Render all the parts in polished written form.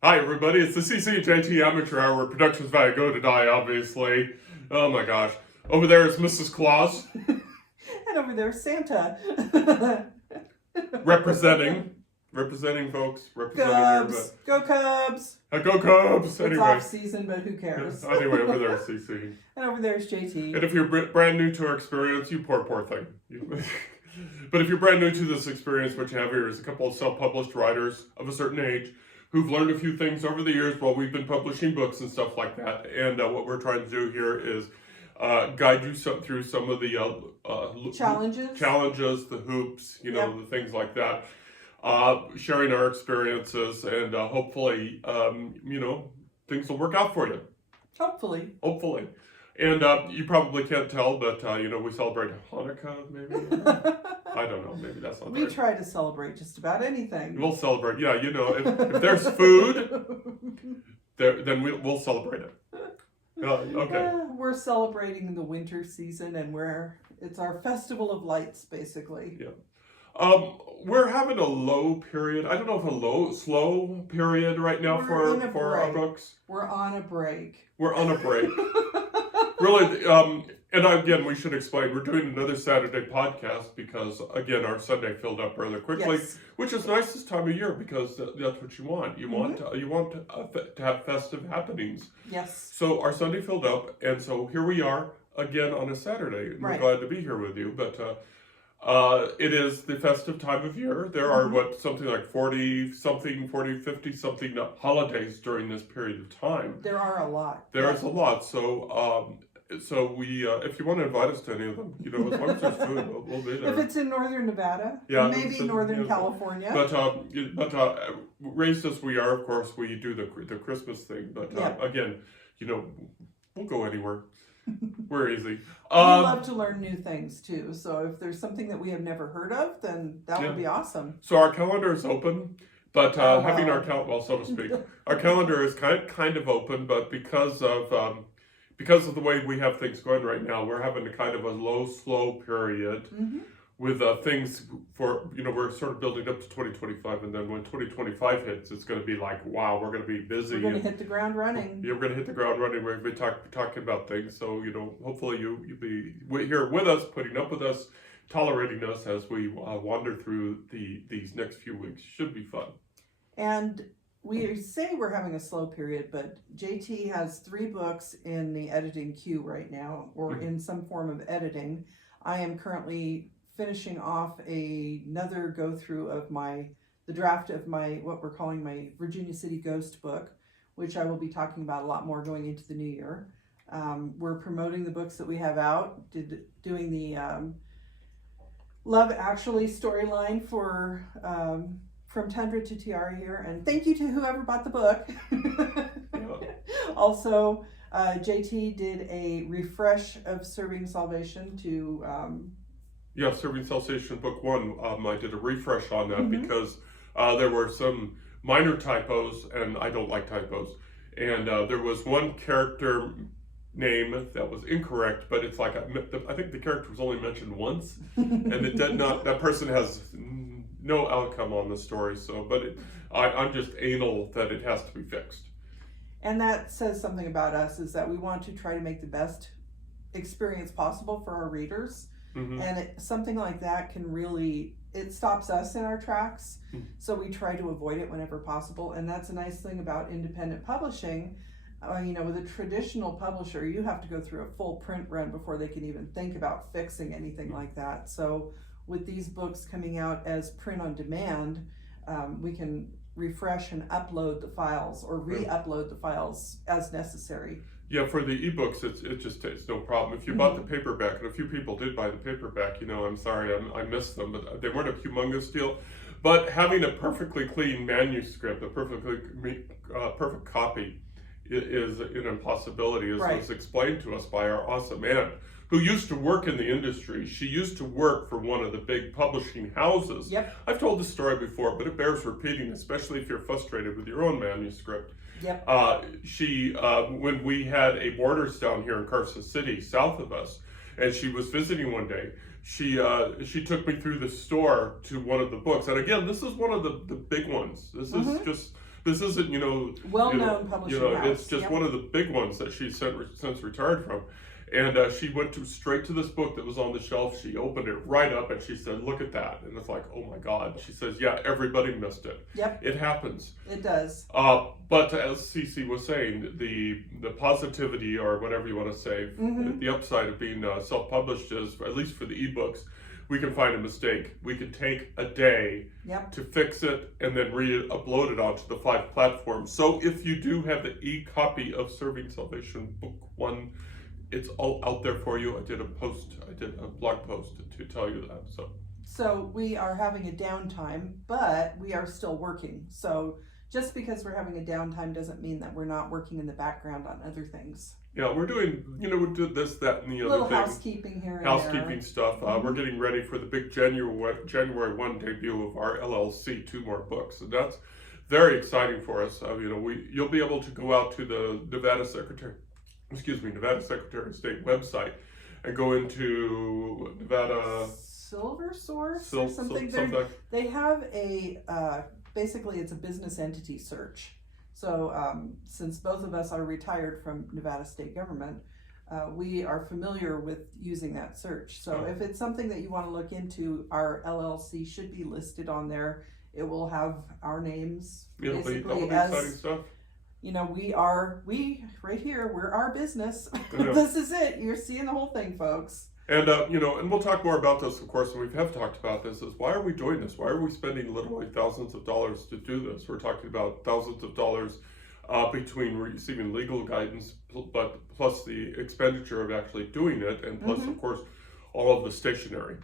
Hi, everybody. It's the CCJT Amateur Hour. Productions Value Go to Die, obviously. Oh my gosh. Over there is Mrs. Claus. And over there's Santa. representing, folks. Representing Cubs. Go Cubs. Go Cubs. It's Anyway. off season, but who cares? Anyway, over there is CC. And over there's JT. And if you're brand new to our experience, you poor thing. But if you're brand new to this experience, what you have here is a couple of self-published writers of a certain age who've learned a few things over the years while we've been publishing books and stuff like that. And what we're trying to do here is guide you through some of the challenges, the hoops, the things like that. Sharing our experiences, and hopefully, things will work out for you. Hopefully. And you probably can't tell, but, we celebrate Hanukkah, maybe? I don't know, maybe that's not We try to celebrate just about anything. We'll celebrate, yeah, if there's food, then we'll celebrate it. Okay. We're celebrating the winter season, and it's our festival of lights, basically. Yeah. We're having a low period. I don't know if slow period right now for our books. We're on a break. Really, and again, we should explain, we're doing another Saturday podcast because, again, our Sunday filled up rather quickly, yes. Which is nice this time of year because that's what you want. You want to have festive happenings. Yes. So our Sunday filled up, and so here we are again on a Saturday. Right. We're glad to be here with you, but it is the festive time of year. There are something like 50 something holidays during this period of time. There are a lot. There's a lot. So we, if you want to invite us to any of them, as long as there's food, we'll be there. If it's in northern Nevada, maybe northern California. But raised as we are, of course, we do the Christmas thing. But again, we'll go anywhere. We're easy. We love to learn new things too. So if there's something that we have never heard of, then that would be awesome. So our calendar is open, but having our so to speak, our calendar is kind of open. But because of the way we have things going right now, we're having a kind of a slow period with things for, we're sort of building up to 2025. And then when 2025 hits, it's going to be like, wow, we're going to be busy. We're going to hit the ground running. We're going to hit the ground running. We're going to be talking about things. So, hopefully you'll be here with us, putting up with us, tolerating us as we wander through these next few weeks. Should be fun. And we say we're having a slow period, but JT has 3 books in the editing queue right now, or in some form of editing. I am currently finishing off another go through of the draft of what we're calling my Virginia City Ghost book, which I will be talking about a lot more going into the new year. We're promoting the books that we have out, doing the Love Actually storyline for From Tundra to Tiara here, and thank you to whoever bought the book. Also, JT did a refresh of Serving Salvation to Serving Salvation Book 1. I did a refresh on that because there were some minor typos, and I don't like typos. And there was one character name that was incorrect, but it's like I think the character was only mentioned once, and it did not. That person has no outcome on the story. So, but I'm just anal that it has to be fixed. And that says something about us, is that we want to try to make the best experience possible for our readers. And something like that can really, it stops us in our tracks. So we try to avoid it whenever possible. And that's a nice thing about independent publishing. With a traditional publisher, you have to go through a full print run before they can even think about fixing anything like that. So with these books coming out as print on demand, we can refresh and upload the files or re-upload the files as necessary. Yeah, for the ebooks, it's no problem. If you bought the paperback, and a few people did buy the paperback, I'm sorry, I missed them, but they weren't a humongous deal. But having a perfectly clean manuscript, a perfect copy, is an impossibility, as was explained to us by our awesome aunt, who used to work in the industry. She used to work for one of the big publishing houses. Yep. I've told this story before, but it bears repeating, especially if you're frustrated with your own manuscript. Yep. She, when we had a Borders down here in Carson City, south of us, and she was visiting one day, she took me through the store to one of the books. And again, this is one of the big ones. This This isn't, well-known publishing house. It's just Yep. one of the big ones that she's since retired from. And she went straight to this book that was on the shelf. She opened it right up and she said, "Look at that." And it's like, oh my God. She says, "Yeah, everybody missed it." Yep. It happens. It does. But as Cece was saying, the positivity, or whatever you want to say, the upside of being self-published is, at least for the ebooks, we can find a mistake. We can take a day Yep. to fix it and then re-upload it onto the 5 platforms. So if you do have the e-copy of Serving Salvation Book 1, it's all out there for you. I did a blog post to tell you that. So we are having a downtime, but we are still working. So just because we're having a downtime doesn't mean that we're not working in the background on other things. Yeah, we're doing, we did this, that, and the other Little thing. housekeeping here and Housekeeping there. stuff. We're getting ready for the big January 1 debut of our LLC, 2 more books, and that's very exciting for us. You'll be able to go out to the Nevada Secretary of State website and go into Nevada Silver Source or something. They have a basically it's a business entity search. So since both of us are retired from Nevada state government, we are familiar with using that search. So if it's something that you want to look into, our LLC should be listed on there. It will have our names. That'll be Basically, exciting stuff. we right here, we're our business. Yeah. This is it. You're seeing the whole thing, folks. And, and we'll talk more about this, of course, and we have talked about this, is why are we doing this? Why are we spending literally thousands of dollars to do this? We're talking about thousands of dollars between receiving legal guidance, but plus the expenditure of actually doing it, and plus, of course, all of the stationery.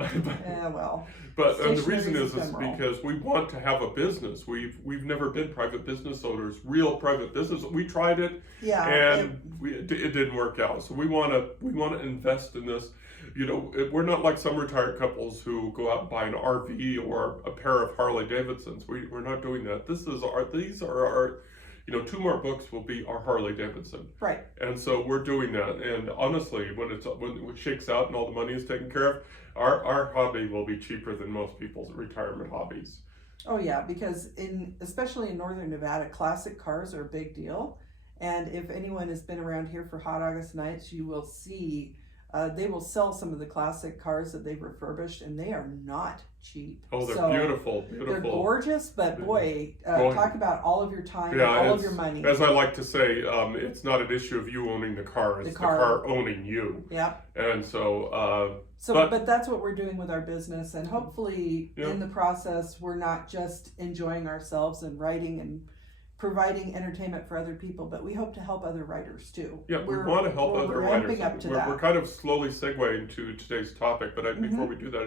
Yeah, well. But and the reason stationery is because we want to have a business. We've never been private business owners, real private business. We tried it, and it didn't work out. So we want to invest in this. We're not like some retired couples who go out and buy an RV or a pair of Harley Davidsons. We're not doing that. These are our 2 more books will be our Harley Davidson. Right. And so we're doing that. And honestly, when it shakes out and all the money is taken care of, our hobby will be cheaper than most people's retirement hobbies. Oh yeah, because especially in Northern Nevada, classic cars are a big deal. And if anyone has been around here for Hot August Nights, you will see they will sell some of the classic cars that they've refurbished, and they are not cheap. Oh, they're beautiful. They're gorgeous, but boy, talk about all of your time and all of your money. As I like to say, it's not an issue of you owning the car, it's the car owning you. Yeah. And so... but that's what we're doing with our business, and hopefully in the process, we're not just enjoying ourselves and writing and providing entertainment for other people, but we hope to help other writers too. Yeah, we want to help other writers. We're kind of slowly segueing to today's topic, but before we do that,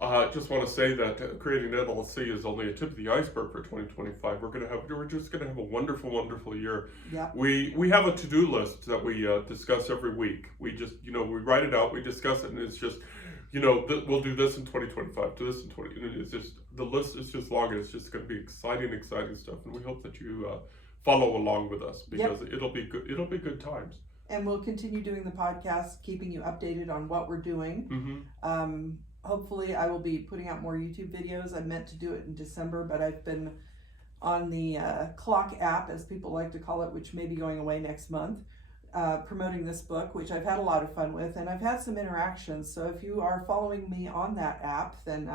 I just want to say that creating an LLC is only a tip of the iceberg for 2025. We're just going to have a wonderful, wonderful year. Yeah. We have a to-do list that we discuss every week. We just we write it out, we discuss it, and it's just we'll do this in 2025, do this in 20. It's just the list is just long, and it's just going to be exciting stuff, and we hope that you follow along with us because it'll be good. It'll be good times. And we'll continue doing the podcast, keeping you updated on what we're doing. Hopefully I will be putting out more YouTube videos. I meant to do it in December, but I've been on the Clock app, as people like to call it, which may be going away next month, promoting this book, which I've had a lot of fun with, and I've had some interactions. So if you are following me on that app, then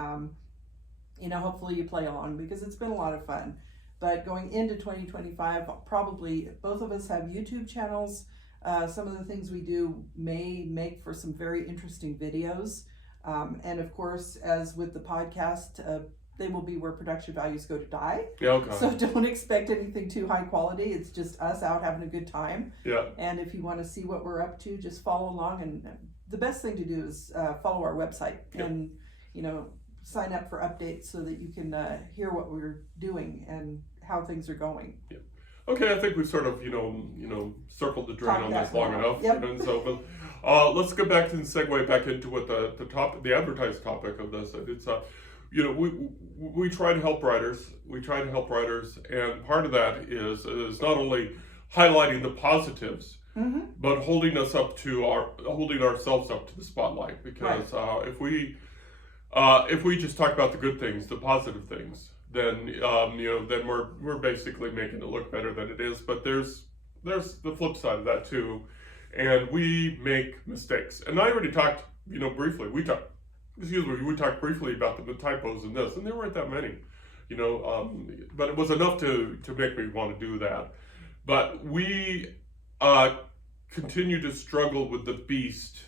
hopefully you play along, because it's been a lot of fun. But going into 2025, probably both of us have YouTube channels. Some of the things we do may make for some very interesting videos. And of course, as with the podcast, they will be where production values go to die. Yeah, okay. So don't expect anything too high quality. It's just us out having a good time. Yeah. And if you want to see what we're up to, just follow along. And the best thing to do is follow our website and, sign up for updates so that you can hear what we're doing and how things are going. Yeah. Okay, I think we've sort of, circled the drain on this long enough. Yep. And so, let's go back and segue back into what the advertised topic of this. It's we try to help writers. And part of that is not only highlighting the positives, but holding ourselves up to the spotlight. Because if we just talk about the good things, the positive things, then then we're basically making it look better than it is. But there's the flip side of that too, and we make mistakes. And I already talked briefly. We talked briefly about the typos in this, and there weren't that many, but it was enough to make me want to do that. But we continue to struggle with the beast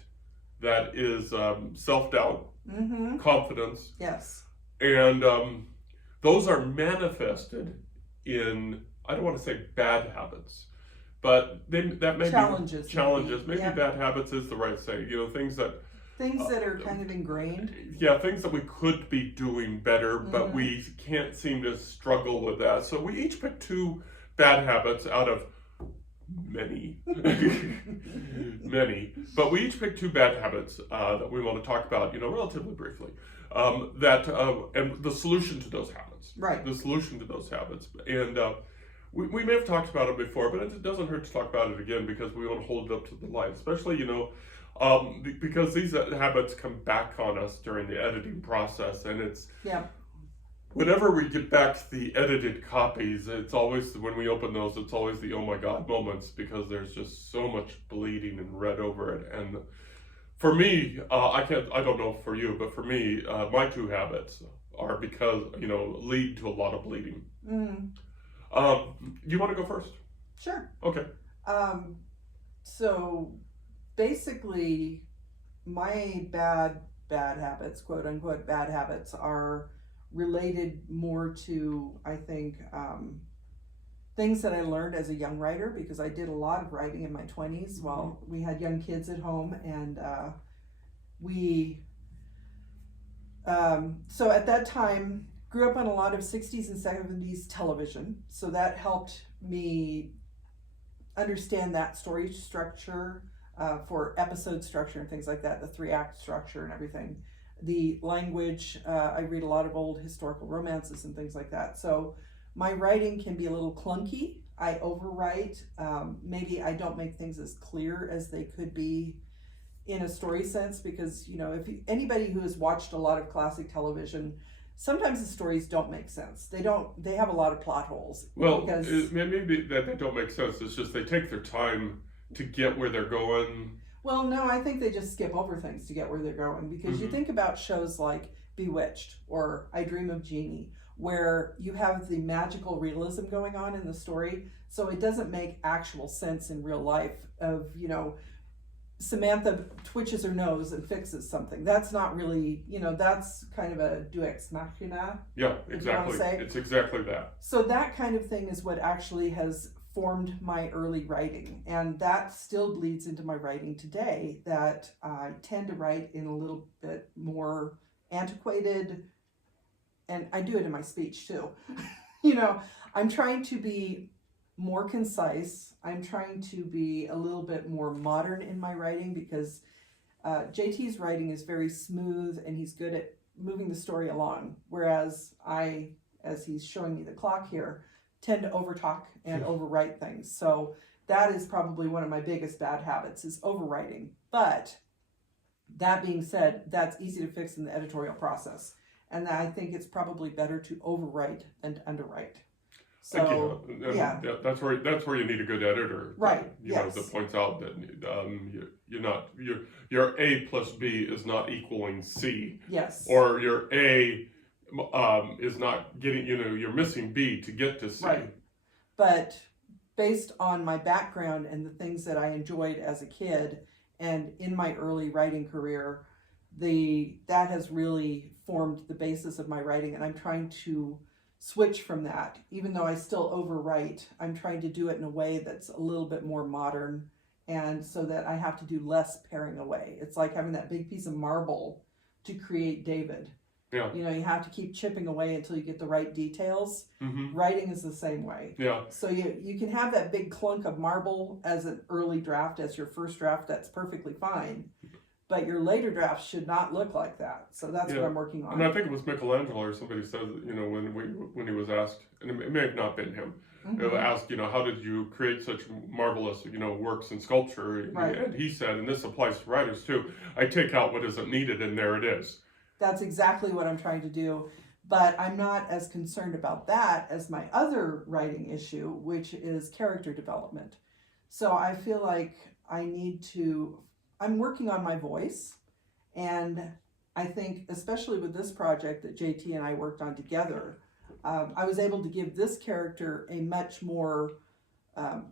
that is self-doubt, confidence. Yes. And those are manifested in, I don't want to say bad habits, but that may Challenges. be challenges. Maybe Yeah. bad habits is the right say. Things that are kind of ingrained. Yeah, things that we could be doing better, but we can't seem to struggle with that. So we each pick 2 bad habits out of many, many. But we each pick 2 bad habits that we want to talk about, relatively briefly. And the solution to those habits. Right. The solution to those habits. And we may have talked about it before, but it doesn't hurt to talk about it again because we want to hold it up to the light, especially, because these habits come back on us during the editing process, and it's whenever we get back the edited copies, it's always, when we open those, it's always the oh my god moments, because there's just so much bleeding and red over it. And for me, I don't know for you, but for me, my 2 habits are because lead to a lot of bleeding. You want to go first? Sure. Okay. So basically, my bad habits, quote unquote bad habits, are related more to, I think, things that I learned as a young writer, because I did a lot of writing in my 20s while we had young kids at home, and so at that time grew up on a lot of 60s and 70s television, so that helped me understand that story structure, for episode structure and things like that, the 3-act structure and everything. The language, I read a lot of old historical romances and things like that. So my writing can be a little clunky. I overwrite. Maybe I don't make things as clear as they could be in a story sense, because, anybody who has watched a lot of classic television, sometimes the stories don't make sense. They have a lot of plot holes. Well, maybe that they don't make sense. It's just they take their time to get where they're going. Well, no, I think they just skip over things to get where they're going, because you think about shows like Bewitched or I Dream of Jeannie, where you have the magical realism going on in the story, so it doesn't make actual sense in real life of, Samantha twitches her nose and fixes something. That's not really, that's kind of a deus ex machina. Yeah, exactly. It's exactly that. So that kind of thing is what actually has formed my early writing, and that still bleeds into my writing today, that I tend to write in a little bit more antiquated, and I do it in my speech too. I'm trying to be more concise. I'm trying to be a little bit more modern in my writing, because JT's writing is very smooth and he's good at moving the story along, whereas I, as he's showing me the clock here, tend to overtalk and overwrite things. So that is probably one of my biggest bad habits, is overwriting. But that being said, that's easy to fix in the editorial process, and I think it's probably better to overwrite than to underwrite. So that's where you need a good editor, right? That points out that your A plus B is not equaling C. Yes. Or your A is not getting, you're missing B to get to C. Right. But based on my background and the things that I enjoyed as a kid and in my early writing career, that has really formed the basis of my writing, and I'm trying to switch from that. Even though I still overwrite, I'm trying to do it in a way that's a little bit more modern, and so that I have to do less paring away. It's like having that big piece of marble to create David. Yeah. You have to keep chipping away until you get the right details. Writing is the same way. Yeah. So you can have that big clunk of marble as an early draft, as your first draft, that's perfectly fine. But your later drafts should not look like that. So that's what I'm working on. And I think it was Michelangelo or somebody said, when he was asked, and it may have not been him, asked, how did you create such marvelous, works in sculpture? Right. And he said, and this applies to writers too, I take out what isn't needed and there it is. That's exactly what I'm trying to do. But I'm not as concerned about that as my other writing issue, which is character development. So I feel like I'm working on my voice, and I think, especially with this project that JT and I worked on together, I was able to give this character a much more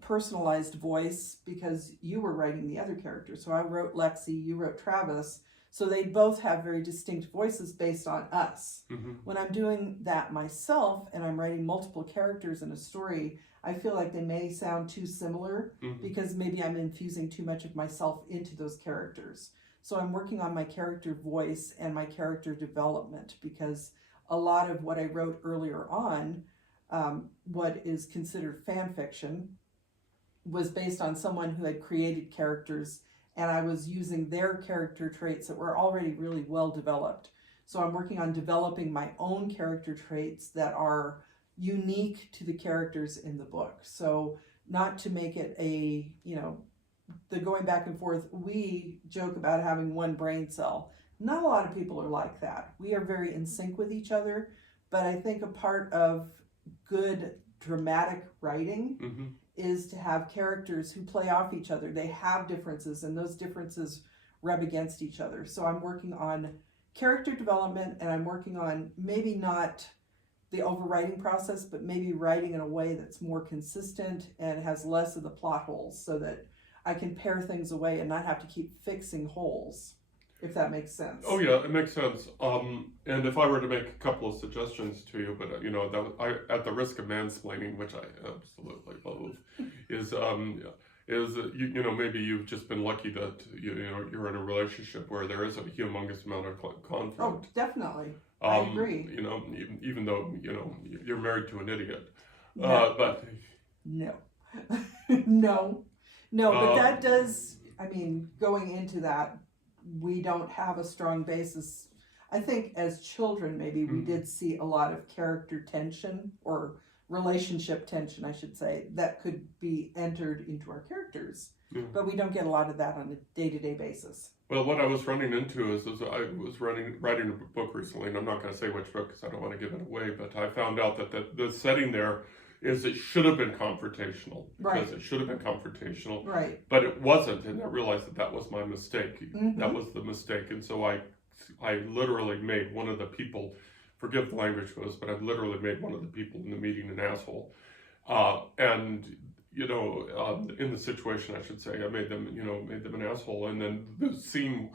personalized voice because you were writing the other characters. So I wrote Lexi, you wrote Travis. So they both have very distinct voices based on us. Mm-hmm. When I'm doing that myself and I'm writing multiple characters in a story, I feel like they may sound too similar Mm-hmm. because maybe I'm infusing too much of myself into those characters. So I'm working on my character voice and my character development because a lot of what I wrote earlier on, what is considered fan fiction, was based on someone who had created characters, and I was using their character traits that were already really well developed. So I'm working on developing my own character traits that are unique to the characters in the book. So not to make it the going back and forth, we joke about having one brain cell. Not a lot of people are like that. We are very in sync with each other, but I think a part of good dramatic writing Mm-hmm. is to have characters who play off each other. They have differences, and those differences rub against each other. So I'm working on character development, and I'm working on maybe not the overwriting process, but maybe writing in a way that's more consistent and has less of the plot holes so that I can pare things away and not have to keep fixing holes, if that makes sense. Oh yeah, it makes sense. And if I were to make a couple of suggestions to you, but at the risk of mansplaining, which I absolutely loathe, is maybe you've just been lucky to you're in a relationship where there is a humongous amount of conflict. Oh, definitely. I agree. Even though you're married to an idiot, No. but No. No, but that does, going into that, we don't have a strong basis. I think as children, maybe we did see a lot of character tension or relationship tension, I should say, that could be entered into our characters. Yeah. But we don't get a lot of that on a day-to-day basis. Well, what I was running into is I was writing a book recently, and I'm not going to say which book because I don't want to give it away, but I found out that the setting there is it should have been confrontational. Right. Because it should have been confrontational. Right. But it wasn't, and I realized that was my mistake. Mm-hmm. That was the mistake, and so I literally made one of the people, forgive the language for this, but I literally made one of the people in the meeting an asshole. In the situation, I should say, I made them an asshole, and then the scene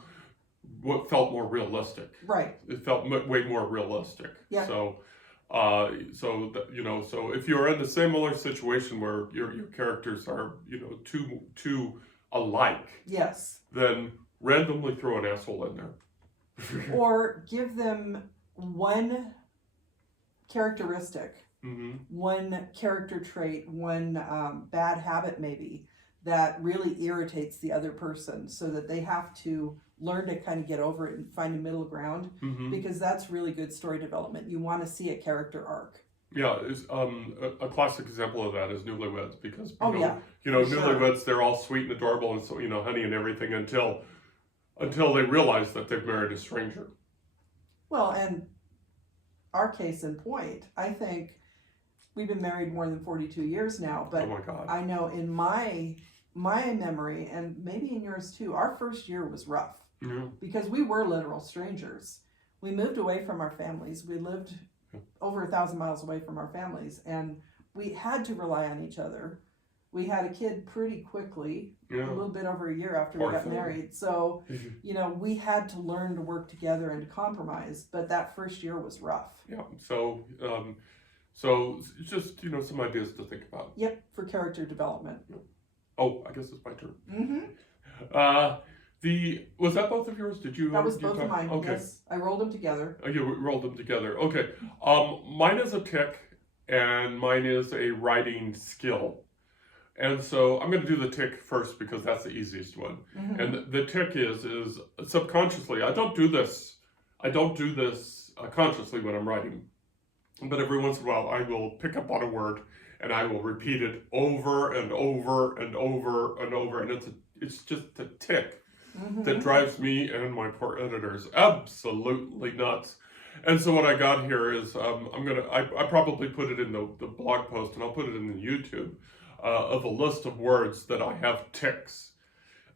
what felt more realistic. Right. It felt way more realistic. Yeah. So if you're in a similar situation where your characters are too alike, Yes. then randomly throw an asshole in there. Or give them one characteristic, Mm-hmm. one character trait, one bad habit maybe that really irritates the other person, so that they have to learn to kind of get over it and find a middle ground, Mm-hmm. because that's really good story development. You want to see a character arc. Yeah, a classic example of that is Newlyweds, because Oh, yeah. for sure. Newlyweds, they're all sweet and adorable and so honey and everything until they realize that they've married a stranger. Well, and our case in point, I think we've been married more than 42 years now, but Oh my God. I know in my memory, and maybe in yours too, our first year was rough Yeah. because we were literal strangers. We moved away from our families. We lived over 1,000 miles away from our families, and we had to rely on each other. We had a kid pretty quickly, a Yeah. little bit over a year after Poor we got thing. married. So, we had to learn to work together and to compromise, but that first year was rough. Yeah. So it's just some ideas to think about. Yep, for character development. Oh, I guess it's my turn. Mm-hmm. Was that both of yours? Did you? That was did you both of talk- mine. Okay. Yes, I rolled them together. Oh, you rolled them together. Okay. Mine is a tick, and mine is a writing skill. And so I'm going to do the tick first because that's the easiest one. Mhm. And the tick is subconsciously. I don't do this consciously when I'm writing, but every once in a while I will pick up on a word and I will repeat it over and over and over and over, and it's just a tick Mhm. that drives me and my poor editors absolutely nuts. And so what I got here is I probably put it in the blog post, and I'll put it in the YouTube of a list of words that I have ticks.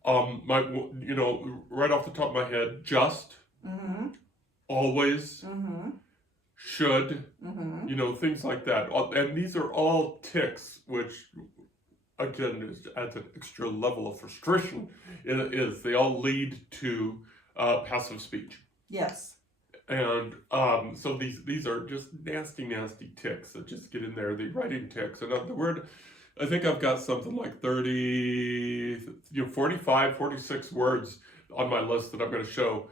Right off the top of my head, just, Mm-hmm. always, Mm-hmm. should, Mm-hmm. things like that. And these are all ticks, which again adds an extra level of frustration. They all lead to passive speech. Yes. And so these are just nasty ticks that just get in there, the writing ticks. And the word, I think I've got something like 45, 46 words on my list that I'm going to show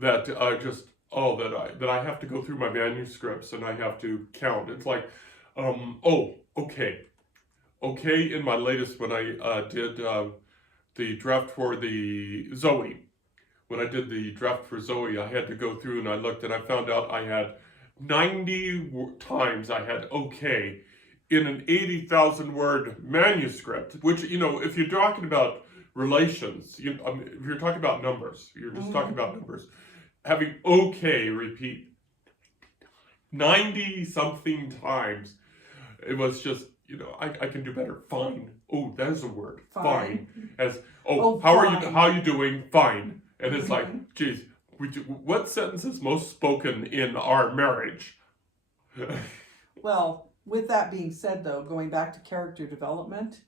that that I have to go through my manuscripts and I have to count. It's like, okay. Okay, in my latest, when I did the draft for the Zoe, when I did the draft for Zoe, I had to go through and I looked and I found out I had 90 times I had okay in an 80,000 word manuscript, which, if you're talking about relations, if you're talking about numbers, you're just talking about numbers, having okay repeat 90 something times, it was just, I can do better. Fine. Oh, that is a word. Fine. As, how are you doing? Fine. And it's like, geez, what sentence is most spoken in our marriage? Well, with that being said, though, going back to character development,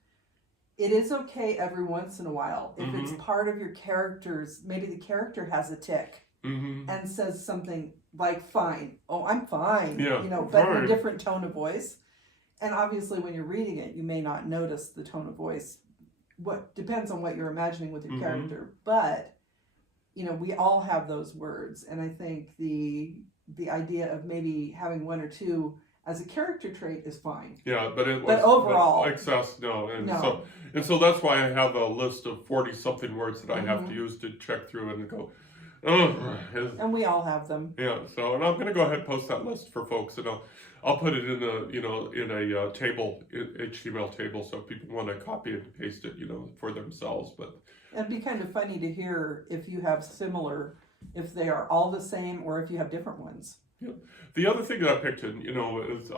it is okay every once in a while if it's part of your character's, maybe the character has a tick and says something like fine. Oh, I'm fine. Yeah, but fine. in a different tone of voice. And obviously when you're reading it, you may not notice the tone of voice. What depends on what you're imagining with your character. But, we all have those words. And I think the idea of maybe having one or two as a character trait is fine. Yeah, but overall, excess, no. No. So that's why I have a list of 40 something words that I have to use to check through and go, and we all have them. Yeah, so, and I'm going to go ahead and post that list for folks, and I'll put it in a table, HTML table, so if people want to copy and paste it, for themselves. But it'd be kind of funny to hear if you have similar, if they are all the same, or if you have different ones. yeah. The other thing that I picked in, is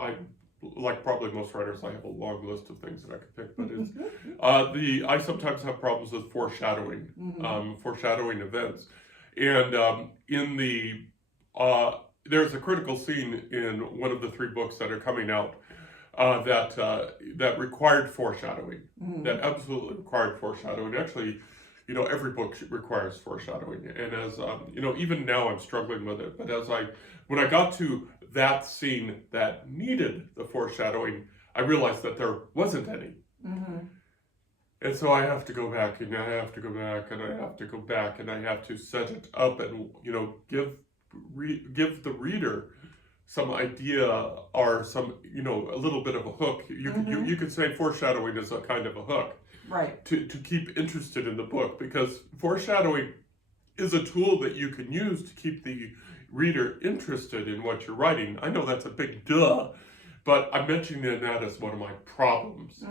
like probably most writers, I have a long list of things that I could pick, but it's I sometimes have problems with foreshadowing, foreshadowing events, and in the there's a critical scene in one of the 3 books that are coming out that required foreshadowing, that absolutely required foreshadowing. Actually, every book requires foreshadowing, and as even now I'm struggling with it. But when I got to that scene that needed the foreshadowing, I realized that there wasn't any. And so I have to go back, and I have to go back, and I have to go back, and I have to set it up, and give the reader some idea or some a little bit of a hook. You could say foreshadowing is a kind of a hook, right? To keep interested in the book, because foreshadowing is a tool that you can use to keep the reader interested in what you're writing. I know that's a big duh, but I'm mentioning that as one of my problems.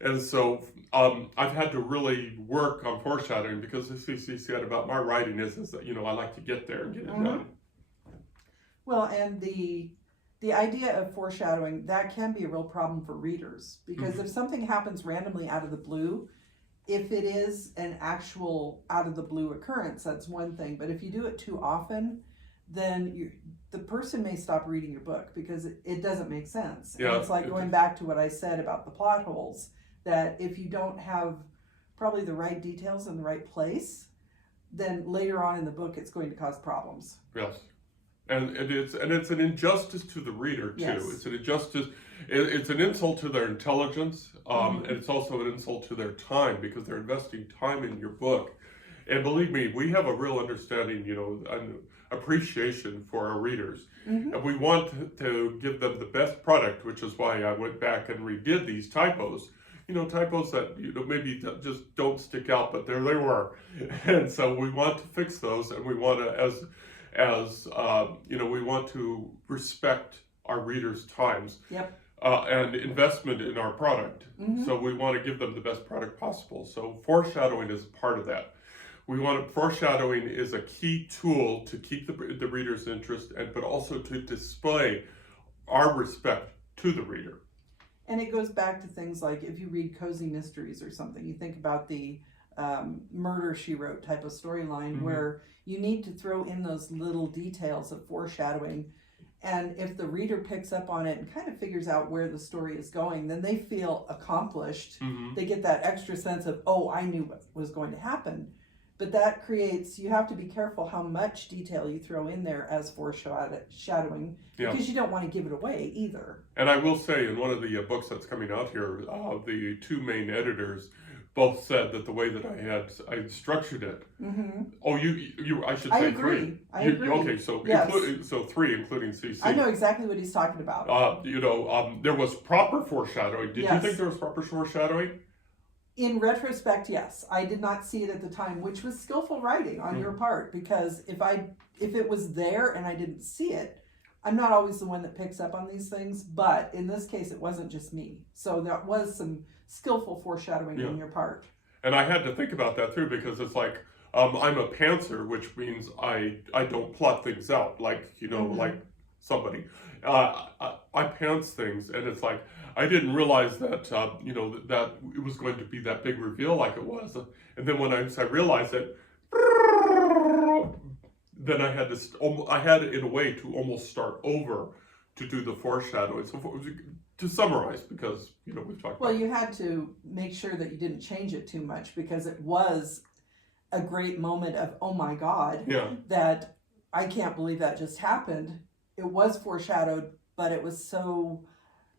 And so I've had to really work on foreshadowing, because as CC said about my writing is that, I like to get there and get it done. Well, and the idea of foreshadowing, that can be a real problem for readers, because if something happens randomly out of the blue, if it is an actual out of the blue occurrence, that's one thing. But if you do it too often, then the person may stop reading your book because it doesn't make sense. Yeah, and it's like going back to what I said about the plot holes, that if you don't have probably the right details in the right place, then later on in the book it's going to cause problems. Yes. And it's an injustice to the reader too. Yes. It's an injustice. It's an insult to their intelligence, and it's also an insult to their time, because they're investing time in your book. And believe me, we have a real understanding, and appreciation for our readers, and we want to give them the best product, which is why I went back and redid these typos. Typos that maybe just don't stick out, but there they were, and so we want to fix those, and we want to we want to respect our readers' times. Yep. And investment in our product. So we want to give them the best product possible. So foreshadowing is part of that. foreshadowing is a key tool to keep the reader's interest, but also to display our respect to the reader. And it goes back to things like if you read cozy mysteries or something, you think about the Murder, She Wrote type of storyline where you need to throw in those little details of foreshadowing. And if the reader picks up on it and kind of figures out where the story is going, then they feel accomplished. They get that extra sense of, oh, I knew what was going to happen. But that creates, you have to be careful how much detail you throw in there as foreshadowing, because you don't want to give it away either. And I will say, in one of the books that's coming out here, the two main editors both said that the way that I structured it. Oh, I should say I agree. three. I agree. Okay, so Yes. so three, including CC. I know exactly what he's talking about. There was proper foreshadowing. Did you Yes. think there was proper foreshadowing? In retrospect, yes. I did not see it at the time, which was skillful writing on your part, because if it was there and I didn't see it, I'm not always the one that picks up on these things, but in this case it wasn't just me. So that was some skillful foreshadowing on your part. And I had to think about that too, because it's like I'm a pantser, which means I don't plot things out like like somebody. I pants things, and it's like I didn't realize that that it was going to be that big reveal like it was, and then when I realized it, then I had in a way to almost start over to do the foreshadowing. So to summarize, because we've talked. Well, you had to make sure that you didn't change it too much, because it was a great moment of, oh my God, that I can't believe that just happened. It was foreshadowed, but it was so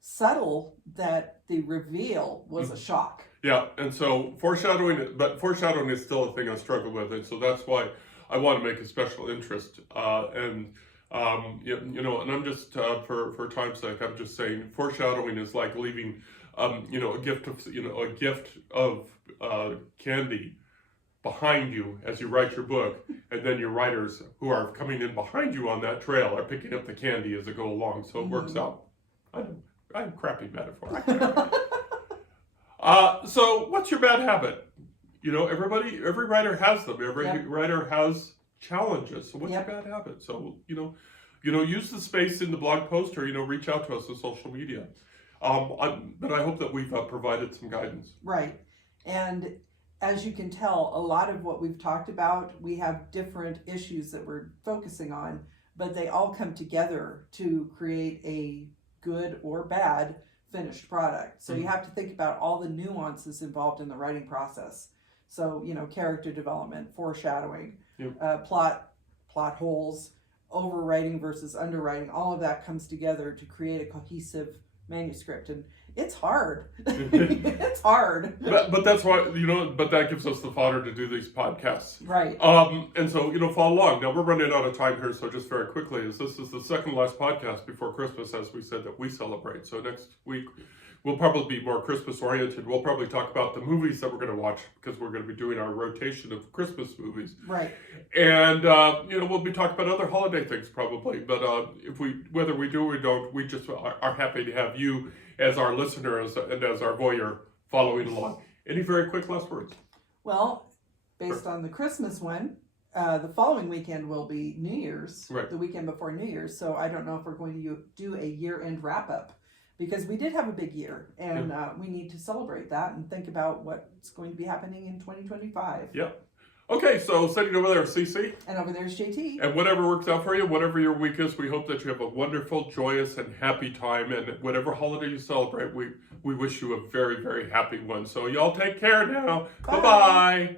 subtle that the reveal was a shock. Yeah, and so foreshadowing is still a thing I struggle with, and so that's why I want to make a special interest. And I'm just for time's sake, I'm just saying foreshadowing is like leaving, a gift of candy behind you as you write your book, and then your writers who are coming in behind you on that trail are picking up the candy as they go along. So it works out. I'm a crappy metaphor. So what's your bad habit? Every writer has them. Every writer has challenges. So what's your bad habit? So use the space in the blog post, or reach out to us on social media. But I hope that we've provided some guidance. Right, and as you can tell, a lot of what we've talked about, we have different issues that we're focusing on, but they all come together to create a good or bad finished product. So you have to think about all the nuances involved in the writing process. So, character development, foreshadowing, plot holes, overwriting versus underwriting, all of that comes together to create a cohesive manuscript. And it's hard. It's hard. But that's why, but that gives us the fodder to do these podcasts. Right. And so, follow along. Now, we're running out of time here, so just very quickly, this is the second last podcast before Christmas, as we said, that we celebrate. So next week, we'll probably be more Christmas-oriented. We'll probably talk about the movies that we're going to watch, because we're going to be doing our rotation of Christmas movies. Right. And, we'll be talking about other holiday things probably. But whether we do or don't, we just are happy to have you as our listener and as our voyeur following along. Any very quick last words? Well, based on the Christmas one, the following weekend will be New Year's, the weekend before New Year's. So I don't know if we're going to do a year-end wrap-up, because we did have a big year, and we need to celebrate that and think about what's going to be happening in 2025. Yeah. Okay, so sitting over there, CC. And over there's JT. And whatever works out for you, whatever your week is, we hope that you have a wonderful, joyous, and happy time. And whatever holiday you celebrate, we wish you a very, very happy one. So y'all take care now. Bye-bye.